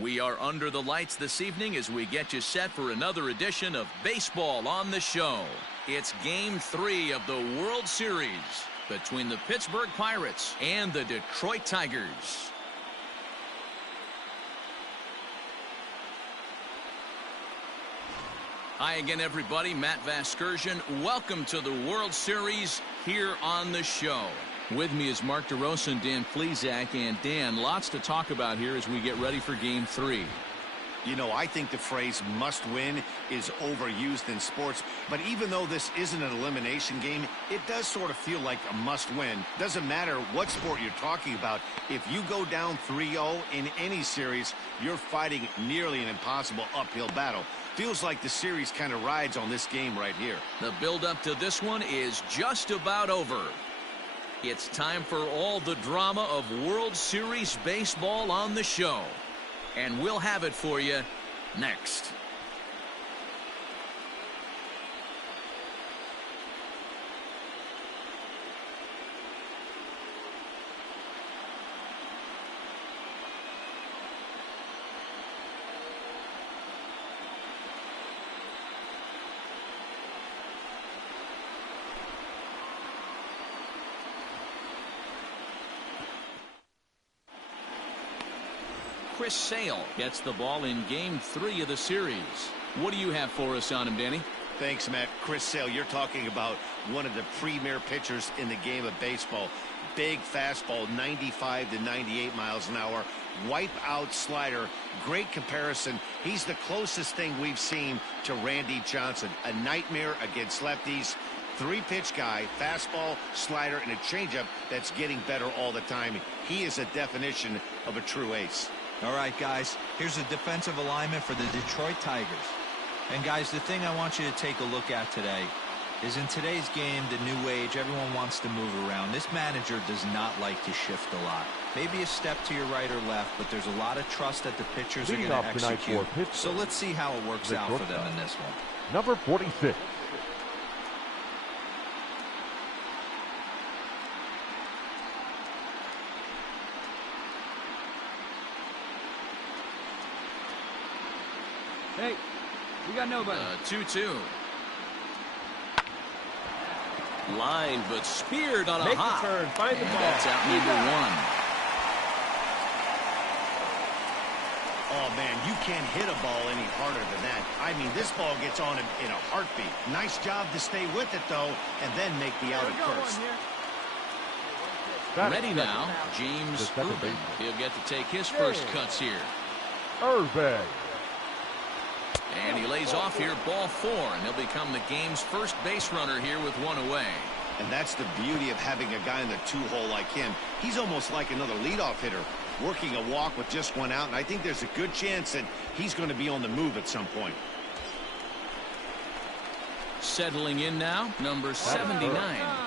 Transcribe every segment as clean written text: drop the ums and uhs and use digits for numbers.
We are under the lights this evening as we get you set for another edition of Baseball on the Show. It's Game 3 of the World Series between the Pittsburgh Pirates and the Detroit Tigers. Hi again, everybody. Matt Vasgersian. Welcome to the World Series here on the show. With me is Mark DeRosa and Dan Plesac. And Dan, lots to talk about here as we get ready for Game 3. You know, I think the phrase must win is overused in sports, but even though this isn't an elimination game, it does sort of feel like a must win. Doesn't matter what sport you're talking about. If you go down 3-0 in any series, you're fighting nearly an impossible uphill battle. Feels like the series kind of rides on this game right here. The build-up to this one is just about over. It's time for all the drama of World Series baseball on the show. And we'll have it for you next. Chris Sale gets the ball in Game 3 of the series. What do you have for us on him, Danny? Thanks, Matt. Chris Sale, you're talking about one of the premier pitchers in the game of baseball. Big fastball, 95 to 98 miles an hour. Wipe-out slider. Great comparison. He's the closest thing we've seen to Randy Johnson. A nightmare against lefties. Three-pitch guy, fastball, slider, and a changeup that's getting better all the time. He is a definition of a true ace. All right, guys, here's a defensive alignment for the Detroit Tigers. And, guys, the thing I want you to take a look at today is in today's game, the new age, everyone wants to move around. This manager does not like to shift a lot. Maybe a step to your right or left, but there's a lot of trust that the pitchers are going to execute. So let's see how it works out for them in this one. Number 46. Hey, we got nobody. 2-2. Line, but speared on a Make hop. the turn. Find the ball. That's out number 1. Oh, man, you can't hit a ball any harder than that. I mean, this ball gets on him in a heartbeat. Nice job to stay with it, though, and then make the out at first. Ready now, James Irvin. He'll get to take his first cuts here. Irvin. And he lays off here, ball 4, and he'll become the game's first base runner here with one away. And that's the beauty of having a guy in the two-hole like him. He's almost like another leadoff hitter, working a walk with just one out, and I think there's a good chance that he's going to be on the move at some point. Settling in now, number 79.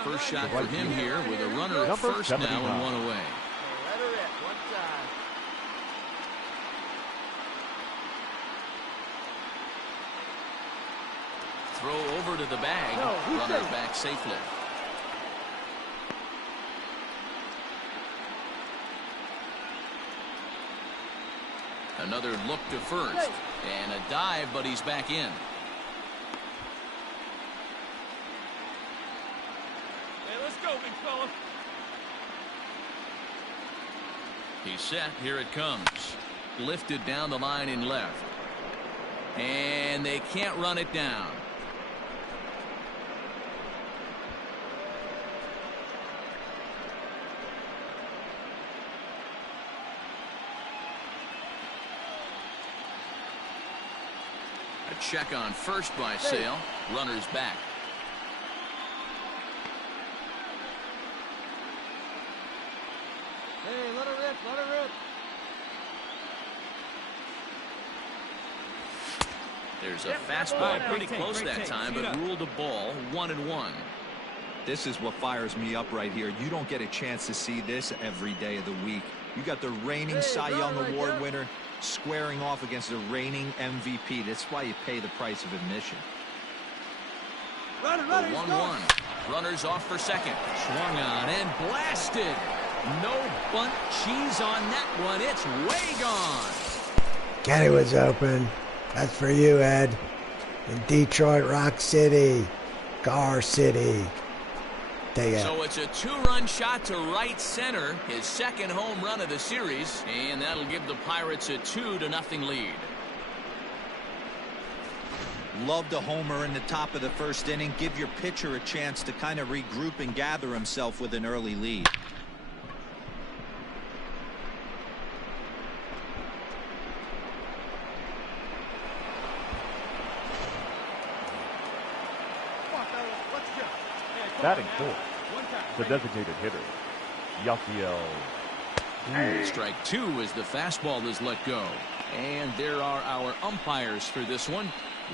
First shot for him here with a runner at first now and one away. Let her rip. One time. Throw over to the bag. Runner back safely. Another look to first. And a dive, but he's back in. Hey, let's go, big fella. He's set. Here it comes. Lifted down the line in left. And they can't run it down. A check on first by Sale. Runner's back. Hey, let her rip. Let her rip. There's a fastball pretty close that time, but ruled a ball 1-1. This is what fires me up right here. You don't get a chance to see this every day of the week. You got the reigning Cy Young Award winner squaring off against the reigning MVP. That's why you pay the price of admission. Run, 1-1. Runners off for second. Swung on and blasted. No bunt cheese on that one. It's way gone. Kenny was open. That's for you, Ed. In Detroit, Rock City, Gar City. Take it. So it's a 2-run shot to right center, his second home run of the series, and that'll give the Pirates a 2-0 lead. Love the homer in the top of the first inning. Give your pitcher a chance to kind of regroup and gather himself with an early lead. Batting fourth, the designated hitter, Yasiel. Strike 2 as the fastball is let go. And there are our umpires for this one.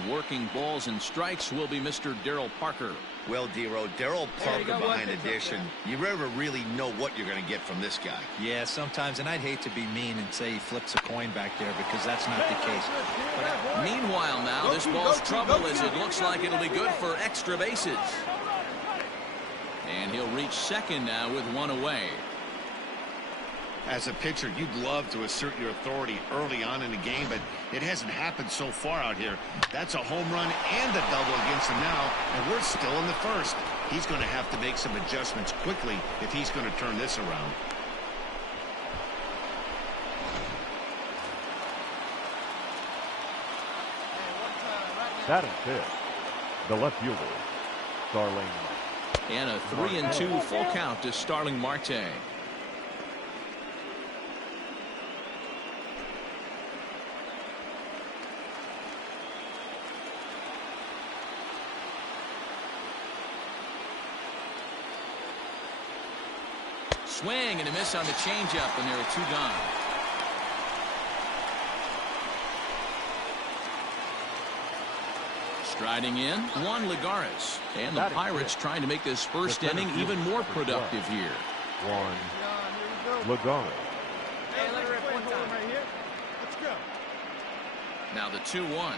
Working balls and strikes will be Mr. Darryl Parker. Well, Dero, Darryl Parker behind a dish, and you never really know what you're going to get from this guy. Yeah, sometimes, and I'd hate to be mean and say he flips a coin back there because that's not the case. Meanwhile now, this ball's trouble as it looks like it'll be good for extra bases. And he'll reach second now with one away. As a pitcher, you'd love to assert your authority early on in the game, but it hasn't happened so far out here. That's a home run and a double against him now, and we're still in the first. He's going to have to make some adjustments quickly if he's going to turn this around. Batting fifth, the left fielder, Starling. And a 3-2 full count to Starling Marte. Swing and a miss on the changeup, and there are 2 gone. Striding in, Juan Lagares. And the Pirates trying to make this first inning even more productive here. Juan Lagares. Hey, let her rip one time right here. Let's go. Now the 2-1.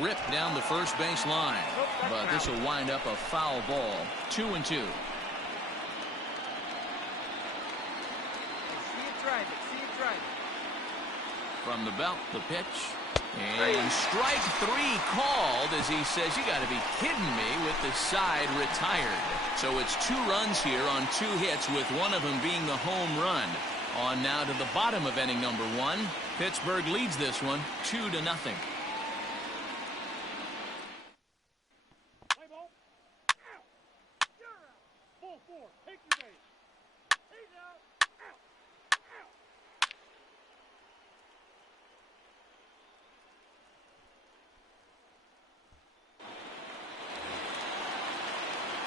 Ripped down the first base line. But this will wind up a foul ball. 2-2. From the belt, the pitch. And strike 3 called as he says, you got to be kidding me, with the side retired. So it's 2 runs here on 2 hits, with one of them being the home run. On now to the bottom of inning number 1. Pittsburgh leads this one 2-0.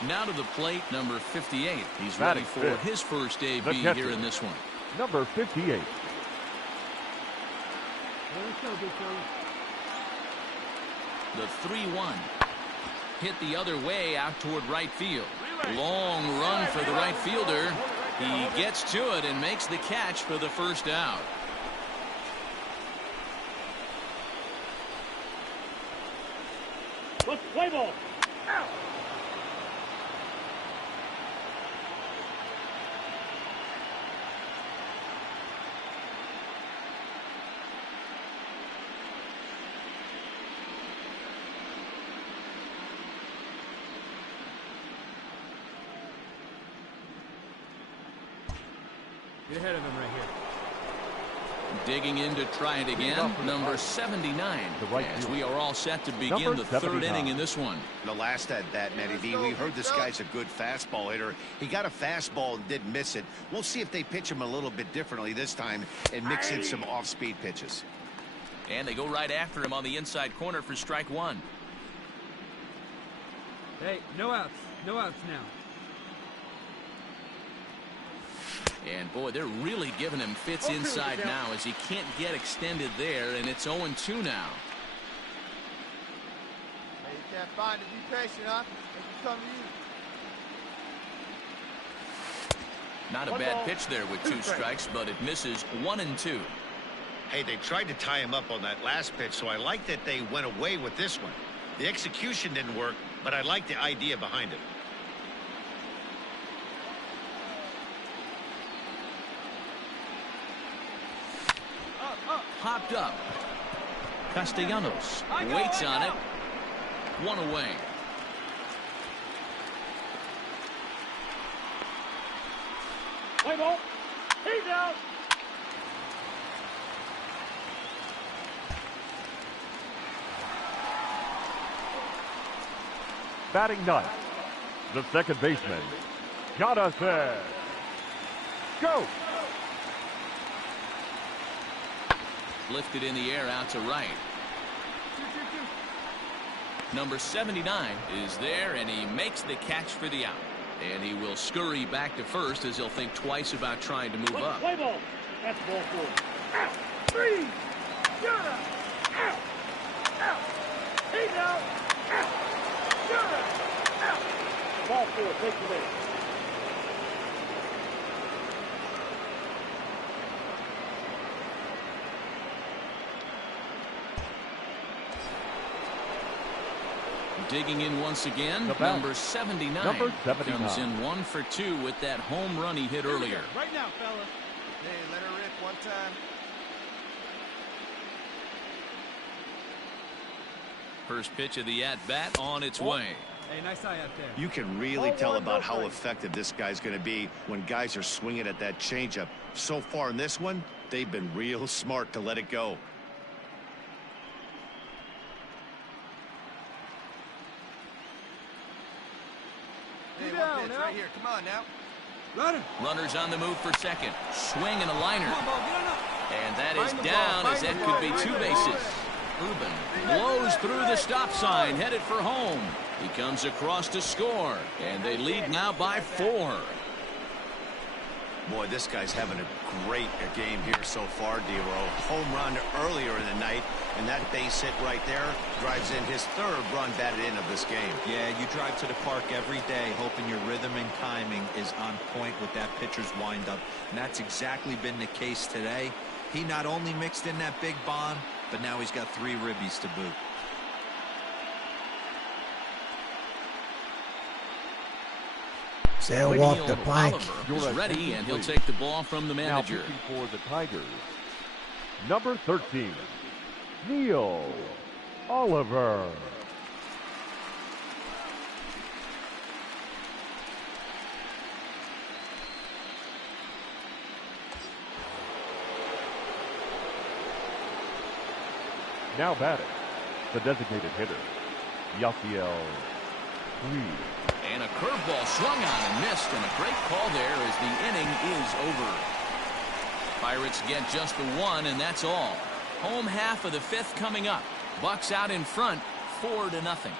Now to the plate, number 58. He's ready for his first AB here in this one. Number 58. The 3-1. Hit the other way out toward right field. Long run for the right fielder. He gets to it and makes the catch for the first out. Let's play ball. Out. Get ahead of him right here. Digging in to try it again, number 79. As we are all set to begin the 3rd inning in this one. The last at bat, Matty V, we heard this guy's a good fastball hitter. He got a fastball and didn't miss it. We'll see if they pitch him a little bit differently this time and mix in some off-speed pitches. And they go right after him on the inside corner for strike 1. Hey, no outs. No outs now. And boy, they're really giving him fits inside now as he can't get extended there, and it's 0-2 now. Hey, you can't find it. Be patient, huh? They can come to you. Not a bad pitch there with 2 strikes, but it misses 1-2. Hey, they tried to tie him up on that last pitch, so I like that they went away with this one. The execution didn't work, but I like the idea behind it. Popped up. Castellanos waits on it. One away. Play ball. He's out. Batting ninth, the second baseman, Jonathan. Go! Lifted in the air out to right. Number 79 is there, and he makes the catch for the out. And he will scurry back to first as he'll think twice about trying to move up. Play ball. That's ball four. Out. Three. Shut up. Out. Out. He's out. Out. Shut up. Out. Ball four. Take the base. Digging in once again, number 79. Comes in 1 for 2 with that home run he hit earlier. Right now, fella. Hey, let her rip one time. First pitch of the at-bat on its way. Hey, nice eye out there. You can really tell about how effective this guy's going to be when guys are swinging at that changeup. So far in this one, they've been real smart to let it go. Hey, one pitch right here. Come on now. Runners on the move for second. Swing and a liner. Come on, ball. Get on up. And that is down as that could be 2 bases. Ruben blows through the stop sign, headed for home. He comes across to score, and they lead now by 4. Boy, this guy's having a great game here so far, D-Row. Home run earlier in the night, and that base hit right there drives in his 3rd run batted in of this game. Yeah, you drive to the park every day hoping your rhythm and timing is on point with that pitcher's windup, and that's exactly been the case today. He not only mixed in that big bomb, but now he's got 3 ribbies to boot. They'll walk the plank. Is ready, and he'll take the ball from the manager. Now for the Tigers, number 13, Neil Oliver. Now batting, the designated hitter, Yasiel Puig. And a curveball swung on and missed, and a great call there as the inning is over. Pirates get just the 1, and that's all. Home half of the 5th coming up. Bucks out in front, 4-0.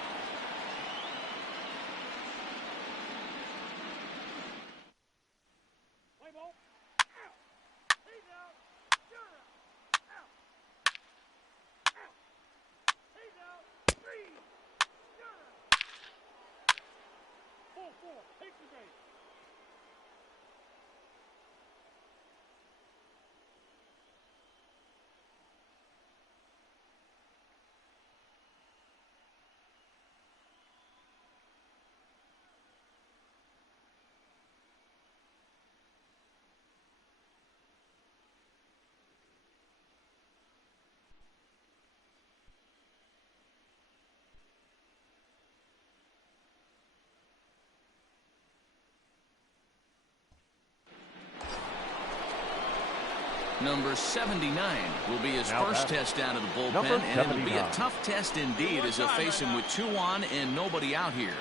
Number 79 will be his first test out of the bullpen, and it will be a tough test indeed as they'll face him with 2 on and nobody out here.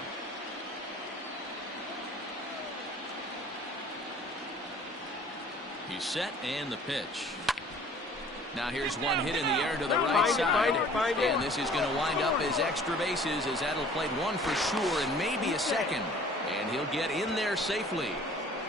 He's set, and the pitch. Now here's one hit in the air to the right side, and this is going to wind up as extra bases as that'll play 1 for sure and maybe a second, and he'll get in there safely.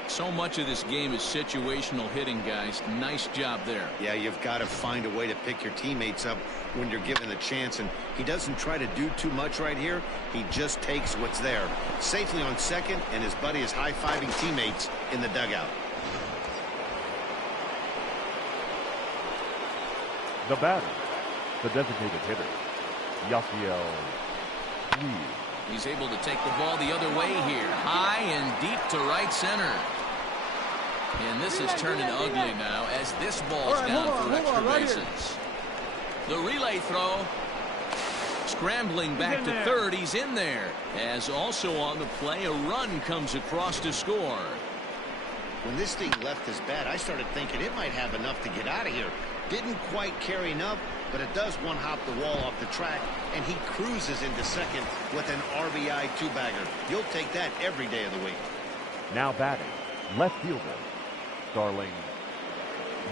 So much of this game is situational hitting, guys. Nice job there. Yeah, you've got to find a way to pick your teammates up when you're given the chance, and he doesn't try to do too much right here. He just takes what's there. Safely on second, and his buddy is high-fiving teammates in the dugout. The batter, the designated hitter, Yasiel Puig. He's able to take the ball the other way here. High and deep to right center. And this is turning ugly now as this ball's down for extra bases. The relay throw. Scrambling back to third. He's in there. As also on the play, a run comes across to score. When this thing left his bat, I started thinking it might have enough to get out of here. Didn't quite carry enough, but it does one-hop the wall off the track, and he cruises into second with an RBI two-bagger. You'll take that every day of the week. Now batting, left fielder, Starling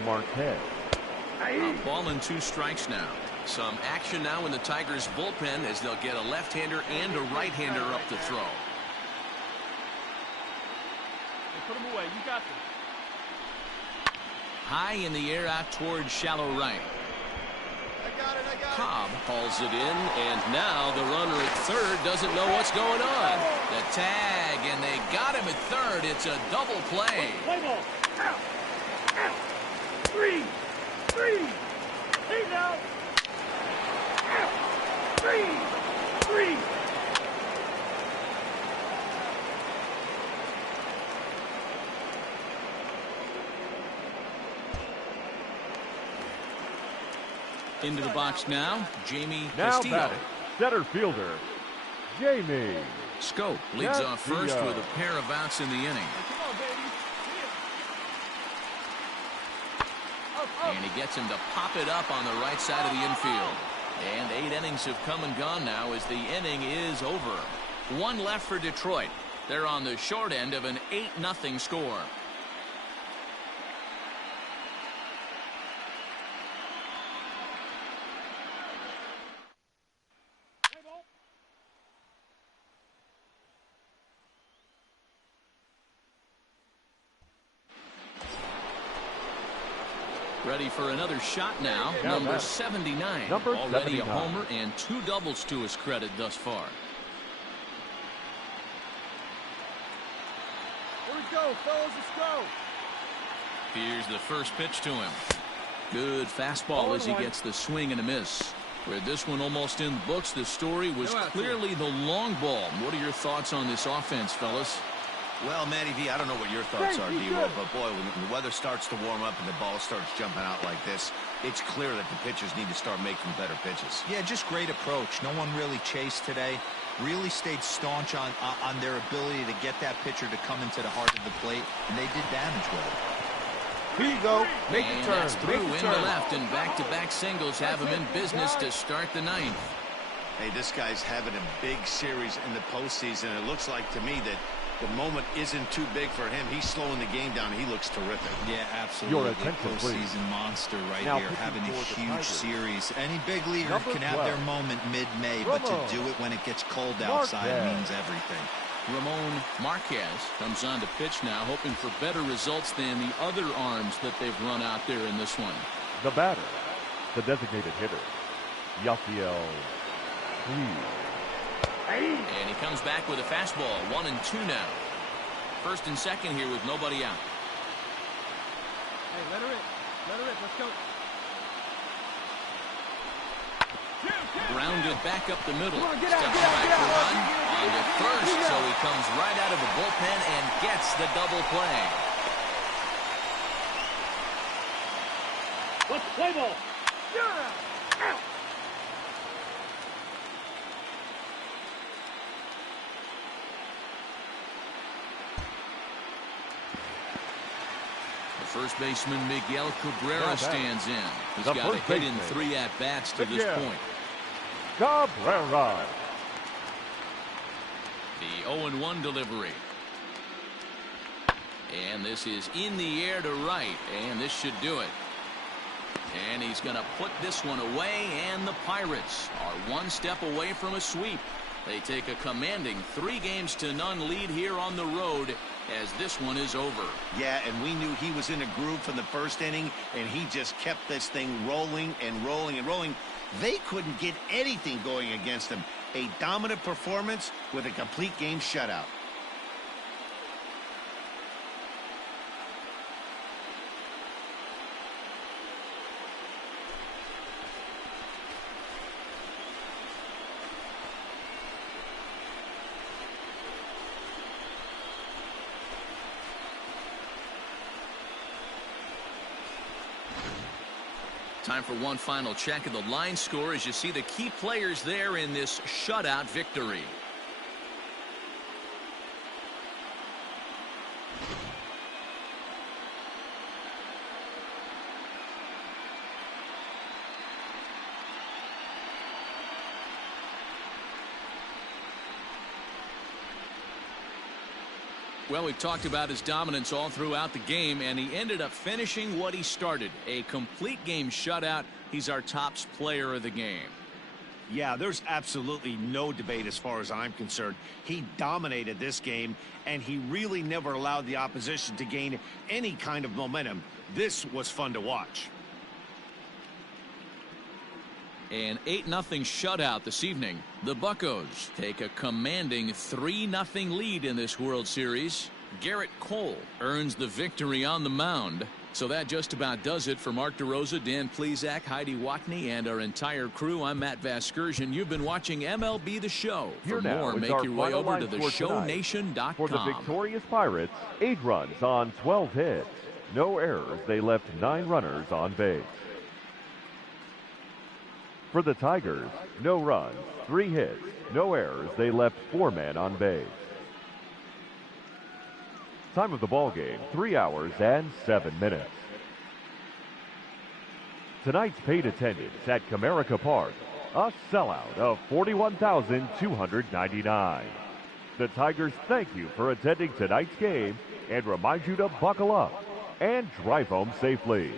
Marquez. A ball and 2 strikes now. Some action now in the Tigers bullpen as they'll get a left-hander and a right-hander up to throw. Hey, put him away. You got this. High in the air out towards shallow right. Cobb hauls it in, and now the runner at third doesn't know what's going on. The tag, and they got him at third. It's a double play. Play ball. Out. Out. 3. 3. 8 out. Out. 3. 3. Into the box now, Jamie Now Castillo. batting, center fielder, Jamie. Scope leads off first with a pair of outs in the inning. Come on, baby. And he gets him to pop it up on the right side of the infield. And 8 innings have come and gone now as the inning is over. 1 left for Detroit. They're on the short end of an 8-0 score. Ready for another shot now. Number 79. Number Already 79. a homer and 2 doubles to his credit thus far. Here we go, fellas. Let's go. Here's the first pitch to him. Good fastball as he gets the swing and a miss. With this one almost in the books, the story was clearly the long ball. What are your thoughts on this offense, fellas? Well, Matty V, I don't know what your thoughts are, D-Roll, but boy, when the weather starts to warm up and the ball starts jumping out like this, it's clear that the pitchers need to start making better pitches. Yeah, just great approach. No one really chased today. Really stayed staunch on their ability to get that pitcher to come into the heart of the plate, and they did damage with it. Here you go. Make And the turn. that's through Make the into turn. left, and back-to-back singles have him in business to start the 9th. Hey, this guy's having a big series in the postseason. It looks like to me that the moment isn't too big for him. He's slowing the game down. He looks terrific. Yeah, absolutely. Your attention, please. Postseason monster right Now here, pitching having a for the huge Tigers. series. Any big leaguer Number can have 12. their moment mid-May, but to Ramon do it when it gets cold outside Marquez. means everything. Ramon Marquez comes on to pitch now, hoping for better results than the other arms that they've run out there in this one. The batter, the designated hitter, Yasiel Puig. And he comes back with a fastball, 1-2 now. First and second here with nobody out. Hey, let her in. Let her in. Let's go. Grounded back up the middle. Come on, get out, Steps get out, back get to out. run on to first, Get out. so he comes right out of the bullpen and gets the double play. Let's play ball. Out. The first baseman Miguel Cabrera Not bad. stands in. He's The got a first hit in baseman, 3 at-bats to this Miguel point. Cabrera. The 0-1 delivery. And this is in the air to right, and this should do it. And he's going to put this one away, and the Pirates are 1 step away from a sweep. They take a commanding 3-0 lead here on the road as this one is over. Yeah, and we knew he was in a groove from the first inning, and he just kept this thing rolling and rolling and rolling. They couldn't get anything going against him. A dominant performance with a complete game shutout. Time for one final check of the line score as you see the key players there in this shutout victory. Well, we've talked about his dominance all throughout the game, and he ended up finishing what he started. A complete game shutout. He's our top player of the game. Yeah, there's absolutely no debate as far as I'm concerned. He dominated this game, and he really never allowed the opposition to gain any kind of momentum. This was fun to watch. An 8-0 shutout this evening. The Buccos take a commanding 3-0 lead in this World Series. Gerrit Cole earns the victory on the mound. So that just about does it for Mark DeRosa, Dan Plesac, Heidi Watney, and our entire crew. I'm Matt Vasgersian. You've been watching MLB The Show. For more, make your way over to theshownation.com. For the victorious Pirates, 8 runs on 12 hits. No errors. They left 9 runners on base. For the Tigers, no runs, 3 hits, no errors. They left 4 men on base. Time of the ball game, 3 hours and 7 minutes. Tonight's paid attendance at Comerica Park, a sellout of 41,299. The Tigers thank you for attending tonight's game and remind you to buckle up and drive home safely.